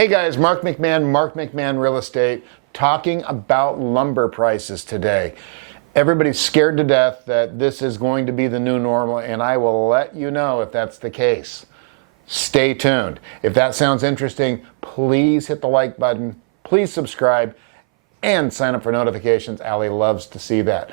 Hey guys, Mark McMahon Real Estate, talking about lumber prices today. Everybody's scared to death that this is going to be the new normal, and I will let you know if that's the case. Stay tuned. If that sounds interesting, please hit the like button, please subscribe, and sign up for notifications. Allie loves to see that.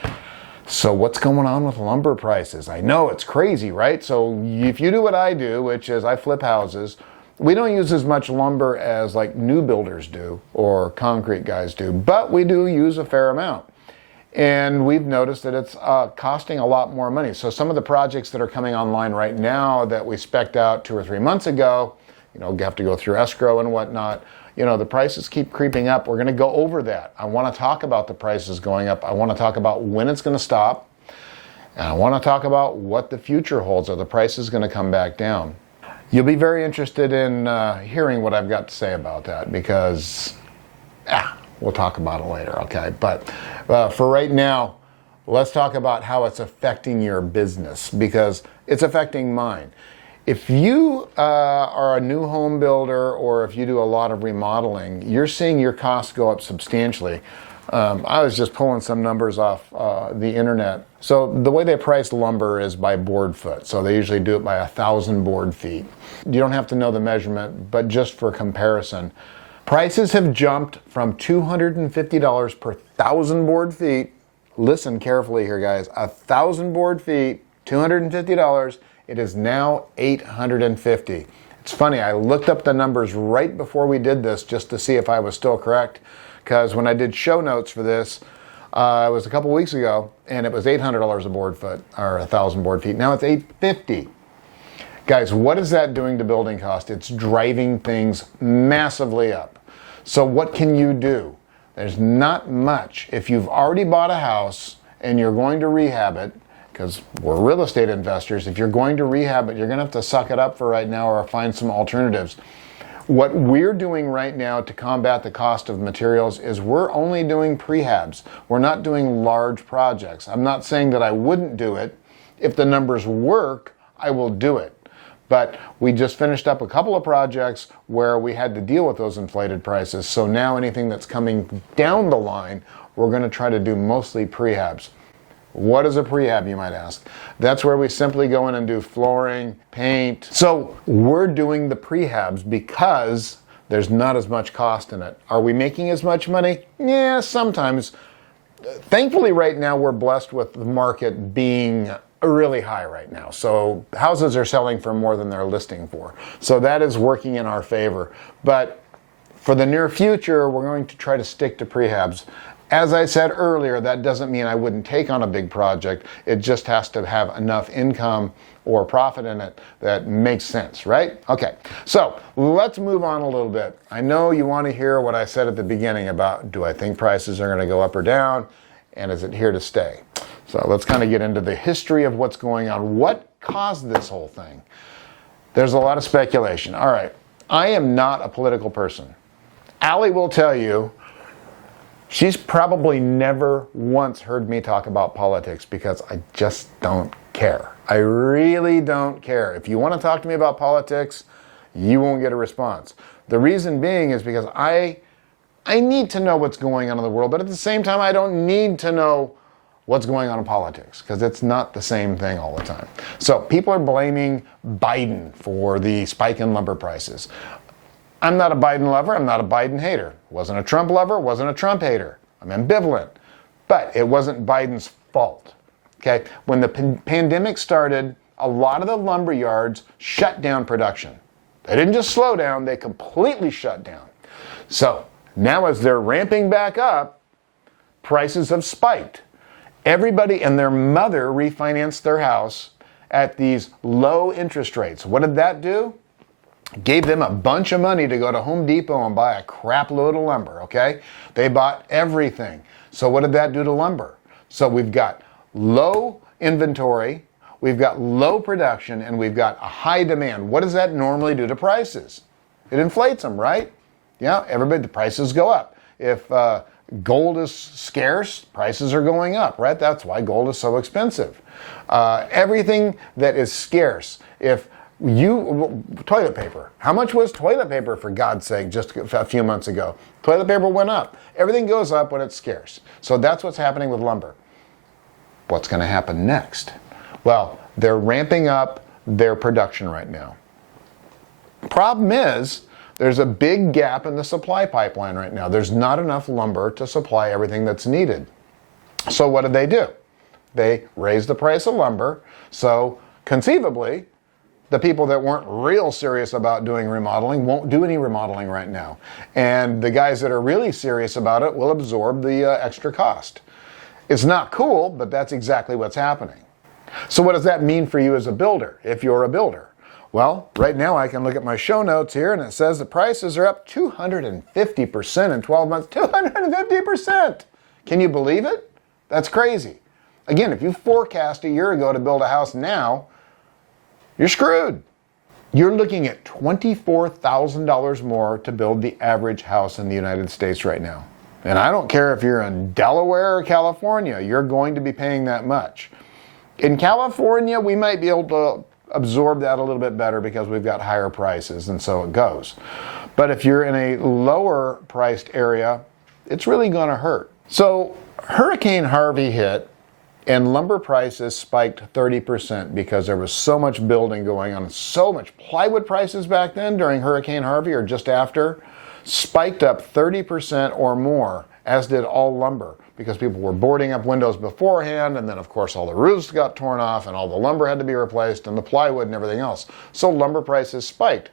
So what's going on with lumber prices? I know it's crazy, right? So if you do what I do, which is I flip houses, we don't use as much lumber as like new builders do or concrete guys do, but we do use a fair amount. And we've noticed that it's costing a lot more money. So some of the projects that are coming online right now that we spec'd out 2 or 3 months ago, you have to go through escrow and whatnot, the prices keep creeping up. We're going to go over that. I want to talk about the prices going up. I want to talk about when it's going to stop. And I want to talk about what the future holds. Are the prices going to come back down? You'll be very interested in hearing what I've got to say about that because, we'll talk about it later, okay? But for right now, let's talk about how it's affecting your business because it's affecting mine. If you are a new home builder or if you do a lot of remodeling, you're seeing your costs go up substantially. I was just pulling some numbers off the internet. So the way they price lumber is by board foot. So they usually do it by 1,000 board feet. You don't have to know the measurement, but just for comparison, prices have jumped from $250 per 1,000 board feet. Listen carefully here, guys. 1,000 board feet, $250. It is now $850. It's funny, I looked up the numbers right before we did this just to see if I was still correct. Because when I did show notes for this, it was a couple weeks ago, and it was $800 a board foot, or 1,000 board feet. Now it's $850. Guys, what is that doing to building cost? It's driving things massively up. So what can you do? There's not much. If you've already bought a house and you're going to rehab it, because we're real estate investors, if you're going to rehab it, you're going to have to suck it up for right now or find some alternatives. What we're doing right now to combat the cost of materials is we're only doing prehabs. We're not doing large projects. I'm not saying that I wouldn't do it. If the numbers work, I will do it. But we just finished up a couple of projects where we had to deal with those inflated prices. So now anything that's coming down the line, we're going to try to do mostly prehabs. What is a prehab, you might ask? That's where we simply go in and do flooring, paint. So we're doing the prehabs because there's not as much cost in it. Are we making as much money? Yeah, sometimes. Thankfully, right now, we're blessed with the market being really high right now. So houses are selling for more than they're listing for. So that is working in our favor. But for the near future, we're going to try to stick to prehabs. As I said earlier, that doesn't mean I wouldn't take on a big project. It just has to have enough income or profit in it that makes sense, right? Okay, so let's move on a little bit. I know you want to hear what I said at the beginning about do I think prices are going to go up or down, and is it here to stay? So let's kind of get into the history of what's going on. What caused this whole thing? There's a lot of speculation. All right, I am not a political person. Allie will tell you she's probably never once heard me talk about politics because I just don't care. I really don't care. If you want to talk to me about politics, you won't get a response. The reason being is because I need to know what's going on in the world, but at the same time, I don't need to know what's going on in politics because it's not the same thing all the time. So people are blaming Biden for the spike in lumber prices. I'm not a Biden lover. I'm not a Biden hater. Wasn't a Trump lover. Wasn't a Trump hater. I'm ambivalent. But it wasn't Biden's fault. Okay? When the pandemic started, a lot of the lumber yards shut down production. They didn't just slow down. They completely shut down. So now as they're ramping back up, prices have spiked. Everybody and their mother refinanced their house at these low interest rates. What did that do? Gave them a bunch of money to go to Home Depot and buy a crap load of lumber, okay? They bought everything. So what did that do to lumber? So we've got low inventory, we've got low production, and we've got a high demand. What does that normally do to prices? It inflates them, right? Yeah, the prices go up. If gold is scarce, prices are going up, right? That's why gold is so expensive. Everything that is scarce, if Toilet paper. How much was toilet paper, for God's sake, just a few months ago? Toilet paper went up. Everything goes up when it's scarce. So that's what's happening with lumber. What's going to happen next? Well, they're ramping up their production right now. Problem is, there's a big gap in the supply pipeline right now. There's not enough lumber to supply everything that's needed. So what do? They raised the price of lumber. So conceivably, the people that weren't real serious about doing remodeling won't do any remodeling right now. And the guys that are really serious about it will absorb the extra cost. It's not cool, but that's exactly what's happening. So what does that mean for you as a builder, if you're a builder? Well, right now I can look at my show notes here and it says the prices are up 250% in 12 months. 250%! Can you believe it? That's crazy. Again, if you forecast a year ago to build a house now, you're screwed. You're looking at $24,000 more to build the average house in the United States right now. And I don't care if you're in Delaware or California, you're going to be paying that much. In California, we might be able to absorb that a little bit better because we've got higher prices, and so it goes. But if you're in a lower priced area, it's really going to hurt. So Hurricane Harvey hit, and lumber prices spiked 30% because there was so much building going on. So much plywood prices back then during Hurricane Harvey, or just after, spiked up 30% or more, as did all lumber, because people were boarding up windows beforehand, and then of course all the roofs got torn off and all the lumber had to be replaced and the plywood and everything else. So lumber prices spiked.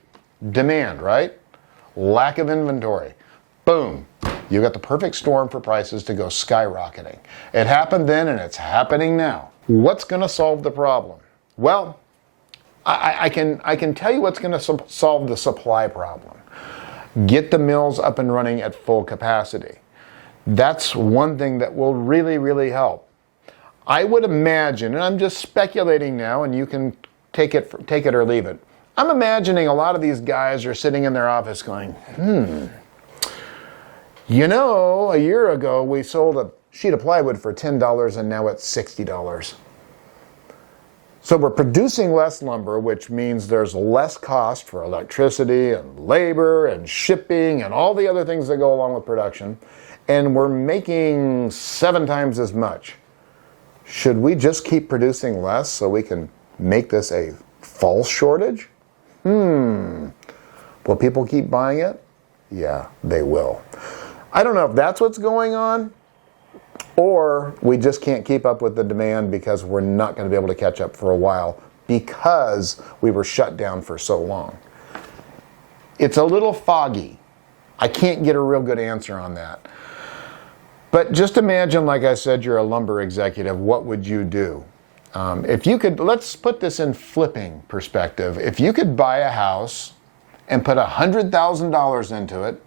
Demand, right? Lack of inventory. Boom. You got the perfect storm for prices to go skyrocketing. It happened then and it's happening now. What's going to solve the problem? Well, I can tell you what's going to solve the supply problem. Get the mills up and running at full capacity. That's one thing that will really, really help. I would imagine, and I'm just speculating now, and you can take it or leave it. I'm imagining a lot of these guys are sitting in their office going, you know, a year ago we sold a sheet of plywood for $10 and now it's $60. So we're producing less lumber, which means there's less cost for electricity and labor and shipping and all the other things that go along with production. And we're making 7 times as much. Should we just keep producing less so we can make this a false shortage? Will people keep buying it? Yeah, they will. I don't know if that's what's going on, or we just can't keep up with the demand because we're not going to be able to catch up for a while because we were shut down for so long. It's a little foggy. I can't get a real good answer on that. But just imagine, like I said, you're a lumber executive. What would you do? If you could, let's put this in flipping perspective. If you could buy a house and put $100,000 into it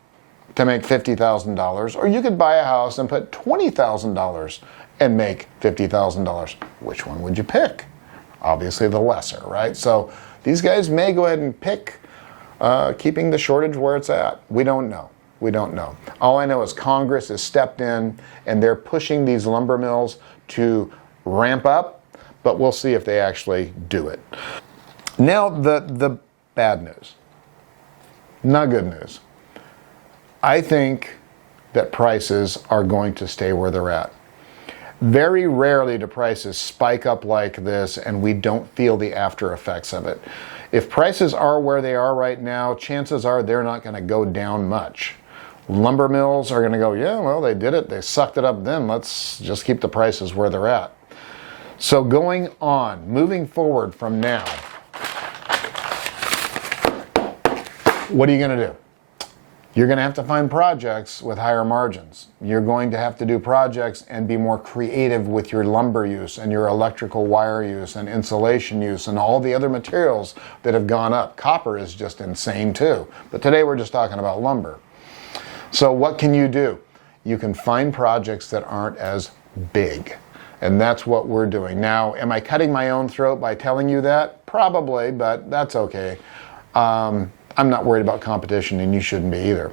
to make $50,000, or you could buy a house and put $20,000 and make $50,000, which one would you pick? Obviously the lesser, right? So these guys may go ahead and pick keeping the shortage where it's at. We don't know. We don't know. All I know is Congress has stepped in and they're pushing these lumber mills to ramp up, but we'll see if they actually do it. Now the bad news. Not good news. I think that prices are going to stay where they're at. Very rarely do prices spike up like this and we don't feel the after effects of it. If prices are where they are right now, chances are they're not going to go down much. Lumber mills are going to go, yeah, well, they did it. They sucked it up then. Let's just keep the prices where they're at. So going on, moving forward from now, what are you going to do? You're going to have to find projects with higher margins. You're going to have to do projects and be more creative with your lumber use and your electrical wire use and insulation use and all the other materials that have gone up. Copper is just insane too. But today we're just talking about lumber. So what can you do? You can find projects that aren't as big. And that's what we're doing. Now, am I cutting my own throat by telling you that? Probably, but that's okay. I'm not worried about competition, and you shouldn't be either.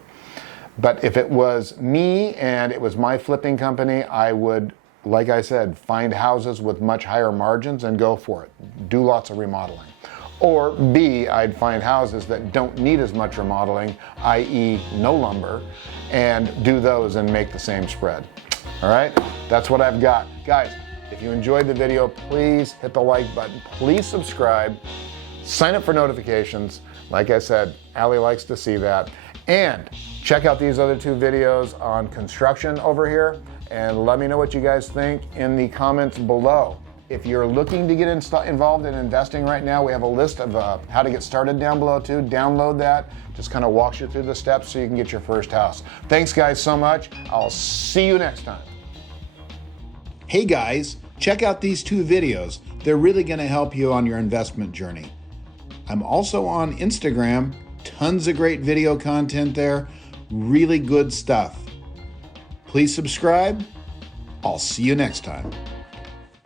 But if it was me and it was my flipping company, I would, like I said, find houses with much higher margins and go for it. Do lots of remodeling. Or B, I'd find houses that don't need as much remodeling, i.e. no lumber, and do those and make the same spread. All right, that's what I've got. Guys, if you enjoyed the video, please hit the like button. Please subscribe. Sign up for notifications. Like I said, Allie likes to see that. And check out these other 2 videos on construction over here, and let me know what you guys think in the comments below. If you're looking to get involved in investing right now, we have a list of how to get started down below too. Download that. Just kind of walks you through the steps so you can get your first house. Thanks guys so much. I'll see you next time. Hey guys, check out these 2 videos. They're really going to help you on your investment journey. I'm also on Instagram. Tons of great video content there. Really good stuff. Please subscribe. I'll see you next time.